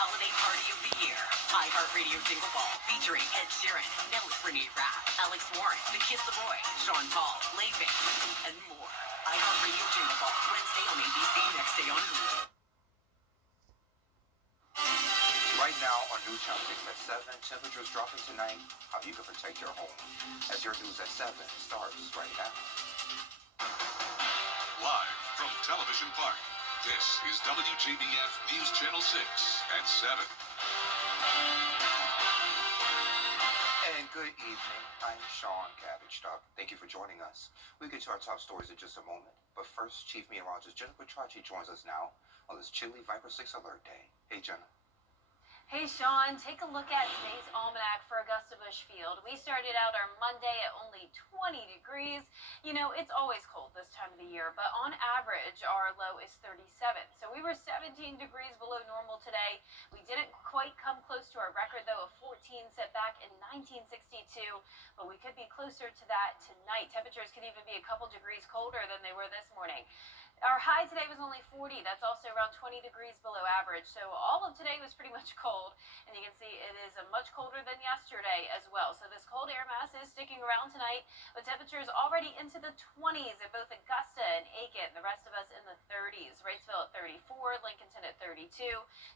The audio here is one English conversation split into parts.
holiday party of the year. iHeartRadio Jingle Ball featuring Ed Sheeran, Nelly, Renee Rapp, Alex Warren, The Kid Leroy, Sean Paul, Leifin, and more. iHeartRadio Jingle Ball, Wednesday on ABC, next day on Hulu. Right now on News Channel 6 at 7, temperatures dropping tonight, how you can protect your home. As your News at 7 starts right now. Live from Television Park, this is WJBF News Channel 6 at 7. And good evening. I'm Sean Cabbage Stock. Thank you for joining us. We'll get to our top stories in just a moment. But first, Chief Meteorologist Jennifer Trachi joins us now on this chilly Viper 6 alert day. Hey, Jenna. Hey Sean, take a look at today's almanac for Augusta Bush Field. We started out our Monday at only 20 degrees. You know, it's always cold this time of the year, but on average, our low is 37. So we were 17 degrees below normal today. We didn't quite come close to our record, though, of 14 set back in 1962, but we could be closer to that tonight. Temperatures could even be a couple degrees colder than they were this morning. Our high today was only 40. That's also around 20 degrees below average. So all of today was pretty much cold. And you can see it is much colder than yesterday as well. So this cold air mass is sticking around tonight, with temperatures already into the 20s at both Augusta and Aiken. The rest of us in the 30s. Wrightsville at 34, Lincolnton at 32.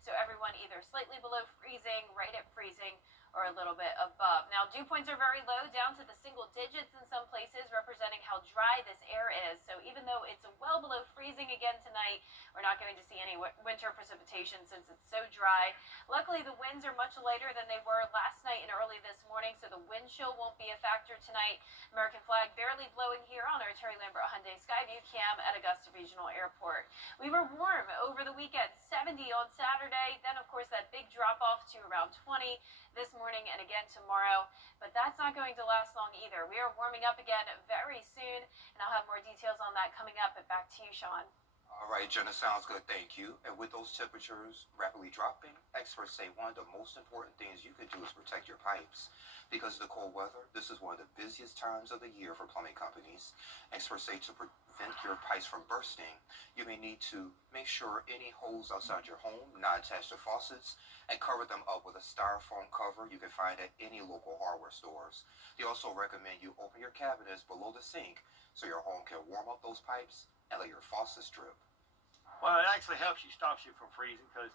So everyone either slightly below freezing, right at freezing, or a little bit above. Now, dew points are very low, down to the single digits in some places, representing how dry this air is. So even though it's well below freezing again tonight, we're not going to see any winter precipitation since it's so dry. Luckily, the winds are much lighter than they were last night and early this morning, so the wind chill won't be a factor tonight. American flag barely blowing here on our Terry Lambert Hyundai Skyview cam at Augusta Regional Airport. We were warm over the weekend, 70 on Saturday. Then, of course, that big drop off to around 20 this morning and again tomorrow, but that's not going to last long either. We are warming up again very soon, and I'll have more details on that coming up. But back to you, Sean. All right, Jenna, sounds good. Thank you. And with those temperatures rapidly dropping, experts say one of the most important things you could do is protect your pipes. Because of the cold weather, this is one of the busiest times of the year for plumbing companies. Experts say to prevent your pipes from bursting, you may need to make sure any holes outside your home not attached to faucets, and cover them up with a styrofoam cover you can find at any local hardware stores. They also recommend you open your cabinets below the sink so your home can warm up those pipes and let your faucets drip. Well, it actually helps you, stops you from freezing, because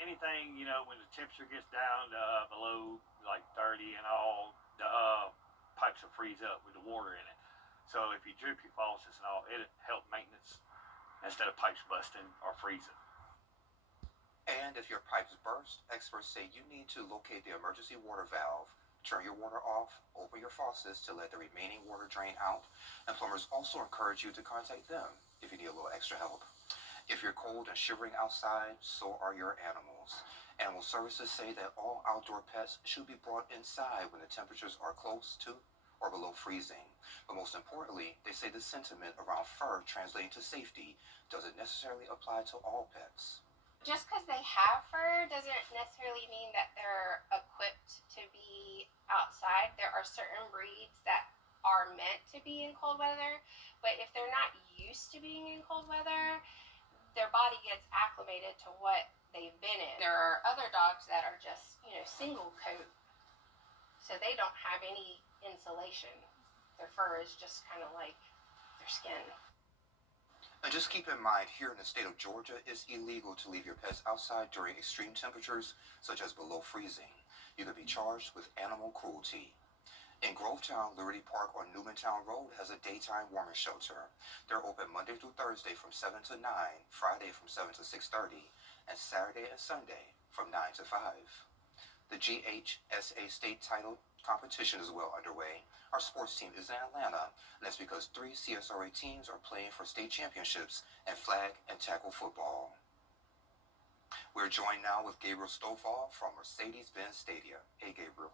anything, you know, when the temperature gets down to below like 30 and all, the pipes will freeze up with the water in it. So if you drip your faucets and all, it'll help maintenance instead of pipes busting or freezing. And if your pipes burst, experts say you need to locate the emergency water valve, turn your water off, open your faucets to let the remaining water drain out, and plumbers also encourage you to contact them if you need a little extra help. If you're cold and shivering outside, so are your animals. Animal services say that all outdoor pets should be brought inside when the temperatures are close to or below freezing. But most importantly, they say the sentiment around fur translating to safety doesn't necessarily apply to all pets. Just because they have fur doesn't necessarily mean that they're equipped to be outside. There are certain breeds that are meant to be in cold weather, but if they're not used to being in cold weather, their body gets acclimated to what they've been in. There are other dogs that are just, you know, single coat, so they don't have any insulation. Their fur is just kind of like their skin. And just keep in mind, here in the state of Georgia, it's illegal to leave your pets outside during extreme temperatures, such as below freezing. You could be charged with animal cruelty. In Grovetown, Liberty Park on Newmantown Road has a daytime warming shelter. They're open Monday through Thursday from 7 to 9, Friday from 7 to 6:30, and Saturday and Sunday from 9 to 5. The GHSA state title competition is well underway. Our sports team is in Atlanta, and that's because 3 CSRA teams are playing for state championships in flag and tackle football. We're joined now with Gabriel Stovall from Mercedes-Benz Stadium. Hey, Gabriel.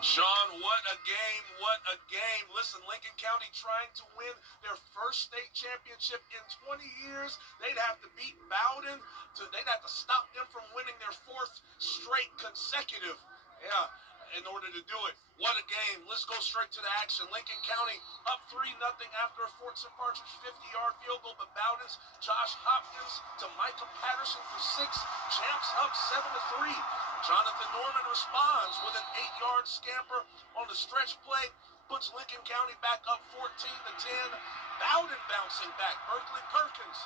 Sean, what a game, what a game. Listen, Lincoln County trying to win their first state championship in 20 years. They'd have to beat Bowden. They'd have to stop them from winning their 4th straight consecutive. Yeah, in order to do it. What a game. Let's go straight to the action. Lincoln County up 3-0 after a Fort St. Partridge 50-yard field goal, but Bowden's Josh Hopkins to Micah Patterson for 6. Champs up 7-3. Jonathan Norman responds with an 8-yard scamper on the stretch play, puts Lincoln County back up 14-10. Bowden bouncing back. Berkeley Perkins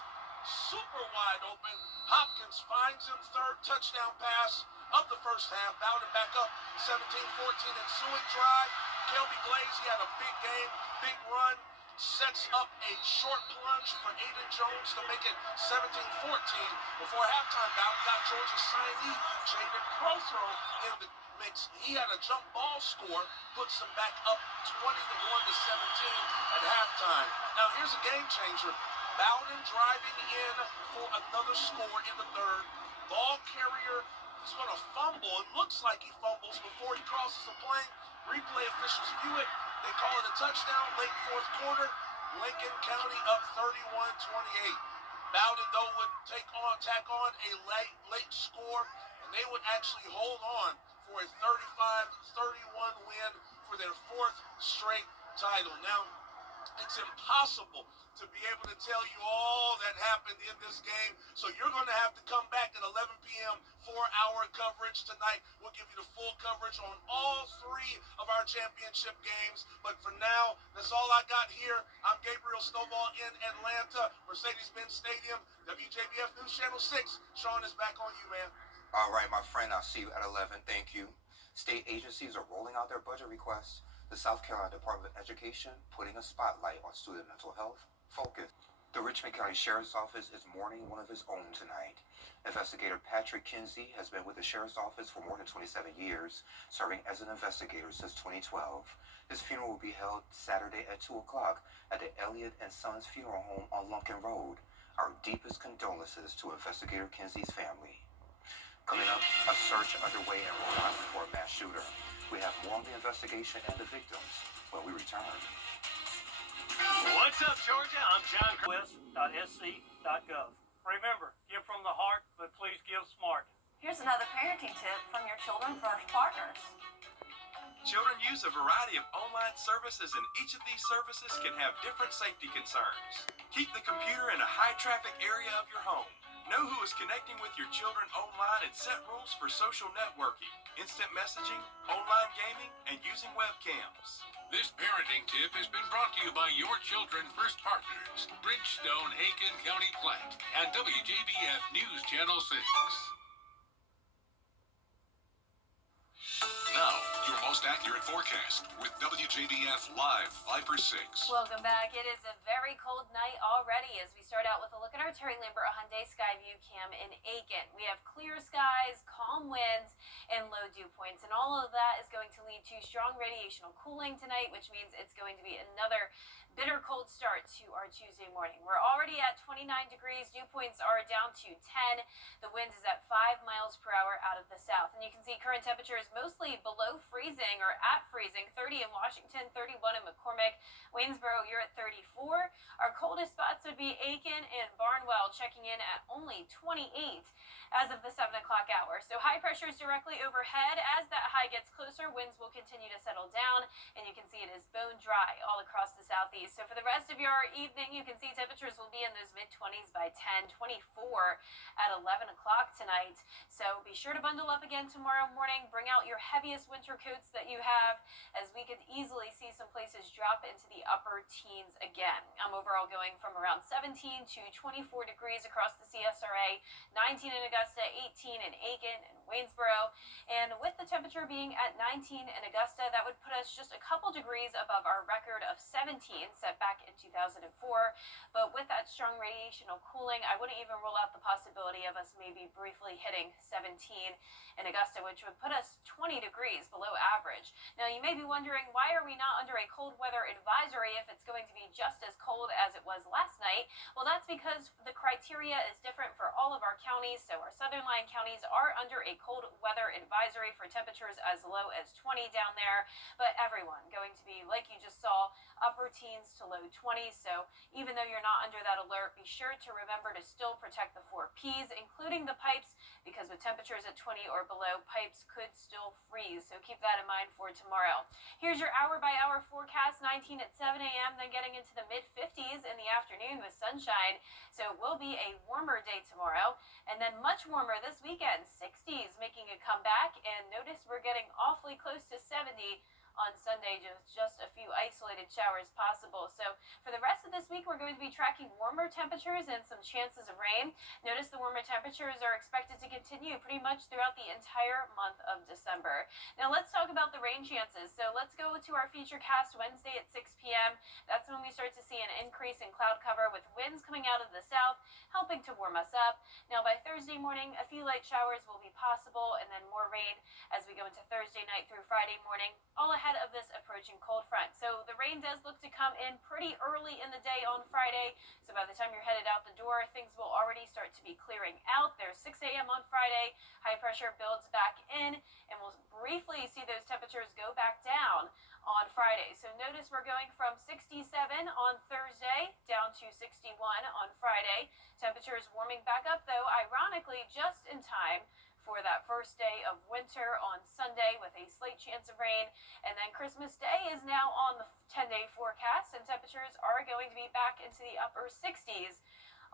super wide open. Hopkins finds him, third touchdown pass of the first half. Bowden back up 17-14. Ensuing drive. Kelby Glaze, he had a big game, big run. Sets up a short plunge for Aiden Jones to make it 17-14. Before halftime, Bowden got Georgia's signee, Jaden Prothro, in the mix. He had a jump ball score, puts them back up 21-17 at halftime. Now here's a game changer. Bowden driving in for another score in the third. Ball carrier is going to fumble. It looks like he fumbles before he crosses the plane. Replay officials view it. They call it a touchdown late fourth quarter. Lincoln County up 31-28. Bowden, though, would tack on a late score, and they would actually hold on for a 35-31 win for their fourth straight title. Now, it's impossible to be able to tell you all that happened in this game, so you're going to have to come back at 11 p.m. for our coverage tonight. We'll give you the full coverage on all 3 of our championship games, but for now, that's all I got here. I'm Gabriel Snowball in Atlanta, Mercedes-Benz Stadium, WJBF News Channel 6. Sean is back on you, man. All right, my friend, I'll see you at 11. Thank you. State agencies are rolling out their budget requests. The South Carolina Department of Education putting a spotlight on student mental health. Focus. The Richmond County Sheriff's Office is mourning one of his own tonight. Investigator Patrick Kinsey has been with the Sheriff's Office for more than 27 years, serving as an investigator since 2012. His funeral will be held Saturday at 2 o'clock at the Elliott and Sons Funeral Home on Lumpkin Road. Our deepest condolences to Investigator Kinsey's family. Coming up, a search underway in Rhode Island for a mass shooter. We have more on the investigation and the victims when we return. What's up, Georgia? I'm John. West.sc.gov. Remember, give from the heart, but please give smart. Here's another parenting tip from your Children First partners. Children use a variety of online services, and each of these services can have different safety concerns. Keep the computer in a high-traffic area of your home. Know who is connecting with your children online and set rules for social networking, instant messaging, online gaming, and using webcams. This parenting tip has been brought to you by your Children First partners, Bridgestone, Aiken County Platte, and WJBF News Channel 6. Now, your most accurate forecast with WJBF Live Viper 6. Welcome back. It is a very cold night already as we start out with a look at our Terry Lambert Hyundai Skyview Cam in Aiken. We have clear skies, calm winds, and low dew points, and all of that is going to lead to strong radiational cooling tonight, which means it's going to be another bitter cold start to our Tuesday morning. We're already at 29 degrees. Dew points are down to 10. The wind is at 5 miles per hour out of the south. And you can see current temperatures mostly below freezing or at freezing. 30 in Washington, 31 in McCormick. Waynesboro, you're at 34. Our coldest spots would be Aiken and Barnwell, checking in at only 28 as of the 7 o'clock hour. So high pressure is directly overhead. As that high gets closer, winds will continue to settle down, and you can see it is bone dry all across the southeast. So for the rest of your evening, you can see temperatures will be in those mid-20s by 10, 24 at 11 o'clock tonight. So be sure to bundle up again tomorrow morning. Bring out your heaviest winter coats that you have, as we could easily see some places drop into the upper teens again. I'm overall going from around 17 to 24 degrees across the CSRA, 19 in Augusta, 18 in Aiken and Waynesboro. And with the temperature being at 19 in Augusta, that would put us just a couple degrees above our record of 17 set back in 2004. But with that strong radiational cooling, I wouldn't even rule out the possibility of us maybe briefly hitting 17 in Augusta, which would put us 20 degrees below average. Now, you may be wondering, why are we not under a cold weather advisory if it's going to be just as cold as it was last night? Well, that's because the criteria is different for all of our counties. So our southern line counties are under a a cold weather advisory for temperatures as low as 20 down there. But everyone going to be, like you just saw, upper teens to low 20s. So even though you're not under that alert, be sure to remember to still protect the 4 Ps, including the pipes, because with temperatures at 20 or below, pipes could still freeze. So keep that in mind for tomorrow. Here's your hour-by-hour forecast: 19 at 7 a.m., then getting into the mid-50s in the afternoon with sunshine. So it will be a warmer day tomorrow, and then much warmer this weekend. 60s making a comeback, and notice we're getting awfully close to 70 on Sunday, just a few isolated showers possible. So for the rest of this week, we're going to be tracking warmer temperatures and some chances of rain. Notice the warmer temperatures are expected to continue pretty much throughout the entire month of December. Now let's talk about the rain chances. So let's go to our Futurecast Wednesday at 6 p.m. That's when we start to see an increase in cloud cover with winds coming out of the south, helping to warm us up. Now by Thursday morning, a few light showers will be possible, and then more rain as we go into Thursday night through Friday morning, all ahead of this approaching cold front. So the rain does look to come in pretty early in the day on Friday. So by the time you're headed out the door, things will already start to be clearing out. There's 6 a.m. on Friday. High pressure builds back in, and we'll briefly see those temperatures go back down on Friday. So notice we're going from 67 on Thursday down to 61 on Friday. Temperatures warming back up, though, ironically, just in time for that first day of winter on Sunday with a slight chance of rain. And then Christmas Day is now on the 10-day forecast, and temperatures are going to be back into the upper 60s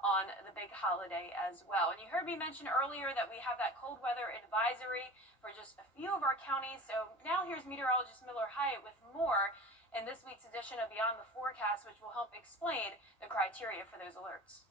on the big holiday as well. And you heard me mention earlier that we have that cold weather advisory for just a few of our counties. So now here's meteorologist Miller Hyatt with more in this week's edition of Beyond the Forecast, which will help explain the criteria for those alerts.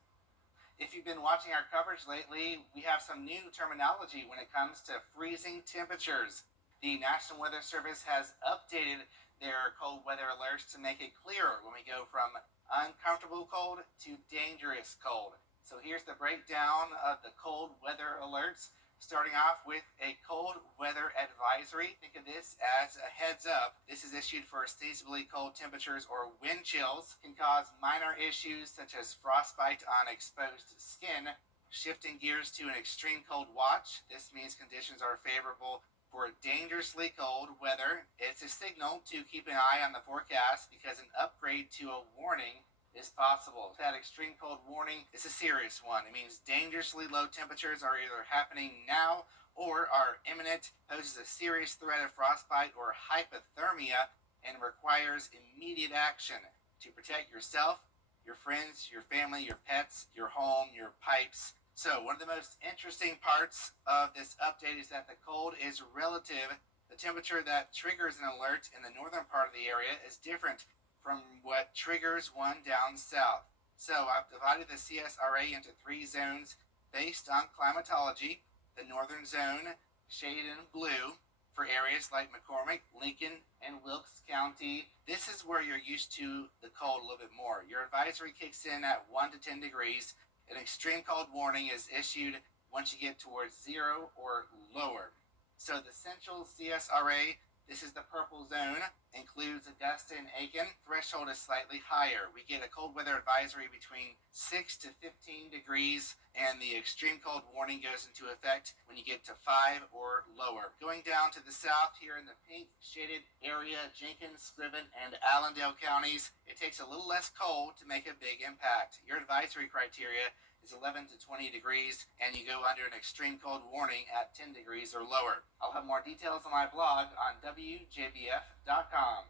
If you've been watching our coverage lately, we have some new terminology when it comes to freezing temperatures. The National Weather Service has updated their cold weather alerts to make it clearer when we go from uncomfortable cold to dangerous cold. So here's the breakdown of the cold weather alerts. Starting off with a cold weather advisory. Think of this as a heads up. This is issued for seasonably cold temperatures or wind chills. Can cause minor issues such as frostbite on exposed skin. Shifting gears to an extreme cold watch. This means conditions are favorable for dangerously cold weather. It's a signal to keep an eye on the forecast because an upgrade to a warning is possible. That extreme cold warning is a serious one. It means dangerously low temperatures are either happening now or are imminent, poses a serious threat of frostbite or hypothermia, and requires immediate action to protect yourself, your friends, your family, your pets, your home, your pipes. So one of the most interesting parts of this update is that the cold is relative. The temperature that triggers an alert in the northern part of the area is different from what triggers one down south. So I've divided the CSRA into 3 zones based on climatology. The northern zone, shaded in blue, for areas like McCormick, Lincoln, and Wilkes County. This is where you're used to the cold a little bit more. Your advisory kicks in at 1 to 10 degrees. An extreme cold warning is issued once you get towards 0 or lower. So the central CSRA, this is the purple zone, includes Augusta and Aiken. Threshold is slightly higher. We get a cold weather advisory between 6 to 15 degrees, and the extreme cold warning goes into effect when you get to 5 or lower. Going down to the south here in the pink shaded area, Jenkins, Scriven, and Allendale counties, it takes a little less cold to make a big impact. Your advisory criteria is 11 to 20 degrees, and you go under an extreme cold warning at 10 degrees or lower. I'll have more details on my blog on WJBF.com.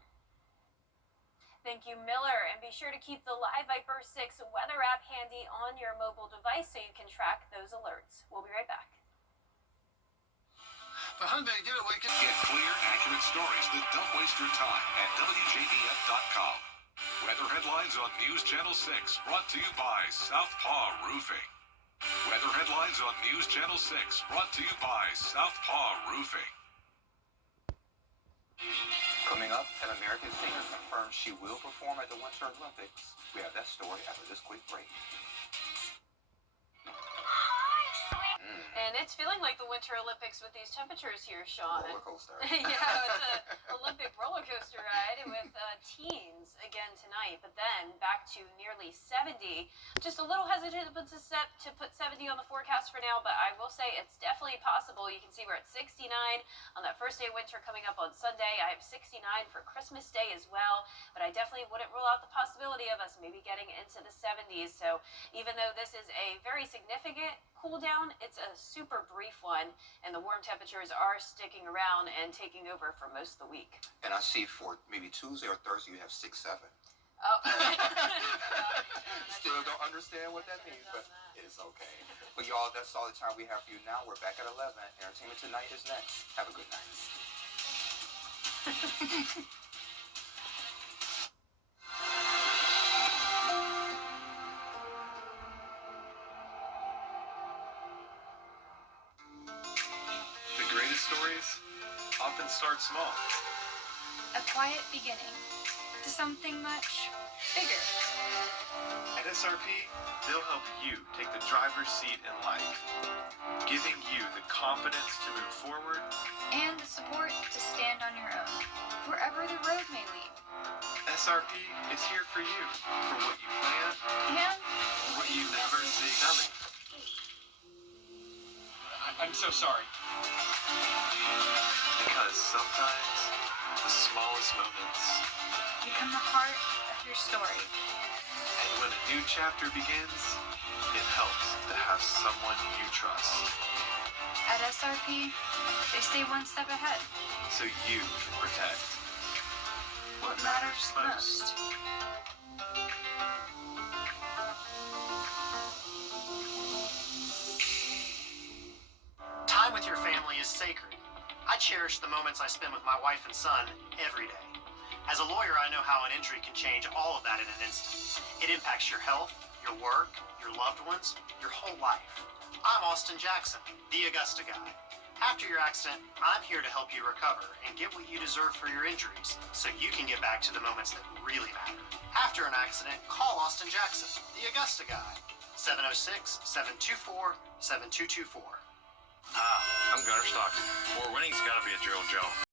Thank you, Miller. And be sure to keep the Live Viper 6 weather app handy on your mobile device so you can track those alerts. We'll be right back. The Hyundai Getaway can get clear, accurate stories that don't waste your time at WJBF.com. Weather headlines on News Channel 6, brought to you by Southpaw Roofing. Weather headlines on News Channel 6, brought to you by Southpaw Roofing. Coming up, an American singer confirms she will perform at the Winter Olympics. We have that story after this quick break. And it's feeling like the Winter Olympics with these temperatures here, Sean. Roller coaster. Yeah, it's an Olympic roller coaster ride with teens again tonight, but then back to nearly 70. Just a little hesitant to put 70 on the forecast for now, but I will say it's definitely possible. You can see we're at 69 on that first day of winter coming up on Sunday. I have 69 for Christmas Day as well, but I definitely wouldn't rule out the possibility of us maybe getting into the 70s. So even though this is a very significant cool down, it's a super brief one, and the warm temperatures are sticking around and taking over for most of the week. And I see for maybe Tuesday or Thursday you have 6-7. Oh. Still don't understand what that means, but it's okay. But y'all, that's all the time we have for you now. We're back at 11. Entertainment Tonight is next. Have a good night. The greatest stories often start small. A quiet beginning to something much bigger. At SRP, they'll help you take the driver's seat in life, giving you the confidence to move forward And the support to stand on your own, wherever the road may lead. SRP is here for you, for what you plan And what you never see coming. I'm so sorry. Because sometimes the smallest moments, become the heart of your story. and when a new chapter begins, it helps to have someone you trust, At SRP, they stay one step ahead. so you can protect What matters most. Time with your family is sacred. I cherish the moments I spend with my wife and son every day. As a lawyer, I know how an injury can change all of that in an instant. It impacts your health, your work, your loved ones, your whole life. I'm Austin Jackson, the Augusta guy. After your accident, I'm here to help you recover and get what you deserve for your injuries so you can get back to the moments that really matter. After an accident, call Austin Jackson, the Augusta guy. 706-724-7224. I'm Gunnar Stockton. More winning's gotta be a drill, Joe.